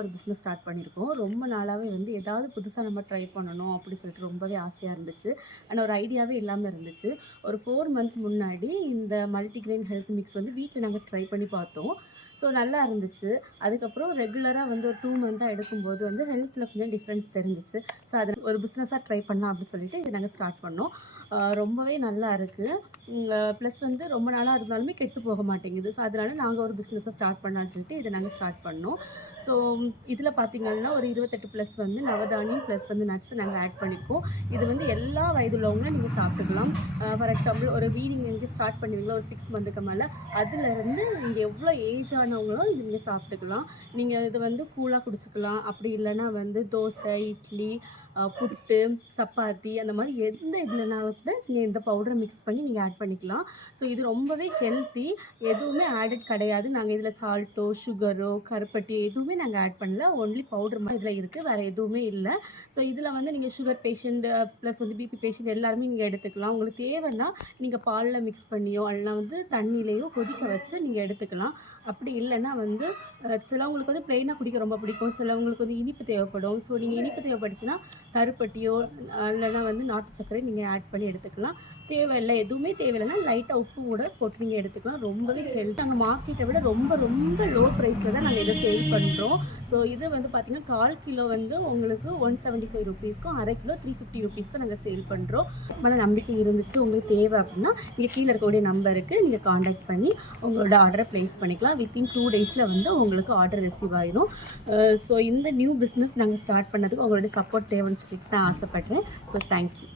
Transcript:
ஒரு business start பண்ணியிருக்கோம். ரொம்ப நாளாவே வந்து ஏதாவது புதுசா நம்ம ட்ரை பண்ணணும் அப்படின்னு சொல்லிட்டு ரொம்பவே ஆசையா இருந்துச்சு. ஆனா ஒரு ஐடியாவே இல்லாம இருந்துச்சு. ஒரு 4 மந்த் முன்னாடி இந்த மல்டிகிரெயின் ஹெல்த் மிக்ஸ் வந்து வீட்ல நாங்க ட்ரை பண்ணி பார்த்தோம். ஸோ நல்லா இருந்துச்சு. அதுக்கப்புறம் ரெகுலரா வந்து ஒரு 2 மந்த்தா எடுக்கும்போது வந்து ஹெல்த்ல கொஞ்சம் டிஃப்ரென்ஸ் தெரிஞ்சுச்சு. ஸோ அத ஒரு பிஸ்னஸா ட்ரை பண்ணலாம் அப்படின்னு சொல்லிட்டு இத நாங்க ஸ்டார்ட் பண்ணோம். ரொம்பவே நல்லா இருக்கு. ப்ளஸ் வந்து ரொம்ப நாளா இருந்தாலுமே கெட்டு போக மாட்டேங்குது. ஸோ அதனால நாங்க ஒரு பிஸ்னஸா ஸ்டார்ட் பண்ணலான்னு சொல்லிட்டு இத நாங்க ஸ்டார்ட் பண்ணோம். ஸோ இதில பார்த்தீங்கன்னா, ஒரு 28 ப்ளஸ் வந்து நவதானியம் ப்ளஸ் வந்து நட்ஸ் நாங்க ஆட் பண்ணியிருக்கோம். இது வந்து எல்லா வயது உள்ளவங்களும் நீங்க சாப்பிட்டுக்கலாம். ஃபார் எக்ஸாம்பிள் ஒரு வீடிங் நீங்க ஸ்டார்ட் பண்ணுவீங்களா ஒரு 6 மந்த்துக்கு மேல, அதுலருந்து நீங்க எவ்வளோ ஏஜ் ஆனவங்களும் இது நீங்க சாப்பிட்டுக்கலாம். நீங்க இது வந்து கூழா குடிச்சுக்கலாம். அப்படி இல்லன்னா வந்து தோசை, இட்லி, புட்டு, சப்பாத்தி அந்த மாரி எந்த இதுலனாலும் கூட நீங்க இந்த பவுடர மிக்ஸ் பண்ணி நீங்க ஆட் பண்ணிக்கலாம். ஸோ இது ரொம்பவே ஹெல்த்தி. எதுவுமே ஆடட் கிடையாது. நாங்க இதில சால்ட்டோ, சுகரோ, கருப்பட்டி எதுவுமே நாங்க ஆட் பண்ணல. ஒன்லி பவுடர் மட்டும் இதில இருக்கு. வேற எதுவுமே இல்ல. ஸோ இதில வந்து நீங்க சுகர் பேஷண்ட் ப்ளஸ் வந்து பிபி பேஷண்ட் எல்லாருமே நீங்க எடுத்துக்கலாம். உங்களுக்கு தேவைன்னா நீங்க பால்ல மிக்ஸ் பண்ணியோ, இல்லனா வந்து தண்ணிலயோ கொதிக்க வச்சு நீங்க எடுத்துக்கலாம். அப்படி இல்லன்னா வந்து சிலவங்களுக்கு வந்து பிளெயினா குடிக்க ரொம்ப பிடிக்கும். சிலவங்களுக்கு வந்து இனிப்பு தேவைப்படும். ஸோ நீங்க இனிப்பு தேவைப்பட்டுச்சுன்னா கருப்பட்டியோ இல்லன்னா வந்து நாட்டு சர்க்கரையோ நீங்க ஆட் பண்ணி எடுத்துக்கலாம். தேவையில்ல எதுவுமே தேவையில்லன்னா லைட்டா உப்பு கூட போட்டு நீங்க எடுத்துக்கலாம். ரொம்பவே ஹெல்த் நாங்க மார்க்கெட்ட விட ரொம்ப ரொம்ப லோ பிரைஸ்ல தான் நாங்க இத சேல் பண்றோம். ஸோ இது வந்து பார்த்தீங்கன்னா, 1/4 கிலோ வந்து உங்களுக்கு ₹175க்கும், 1/2 கிலோ ₹350க்கும் நாங்க சேல் பண்றோம். மேல நம்பிக்கை இருந்துச்சு. உங்களுக்கு தேவை அப்படின்னா, இங்க கீழ இருக்கக்கூடிய நம்பருக்கு நீங்க கான்டாக்ட் பண்ணி உங்களோட ஆர்டர பிளேஸ் பண்ணிக்கலாம். வித்தின் 2 டேஸ்ல வந்து உங்களுக்கு ஆர்டர் ரிசீவ் ஆயிரும். ஸோ இந்த நியூ பிசினஸ் நாங்க ஸ்டார்ட் பண்ணதுக்கு உங்களோட சப்போர்ட் தேவைன்னு சொல்லிட்டு நான் ஆசைப்படுறேன். So thank you.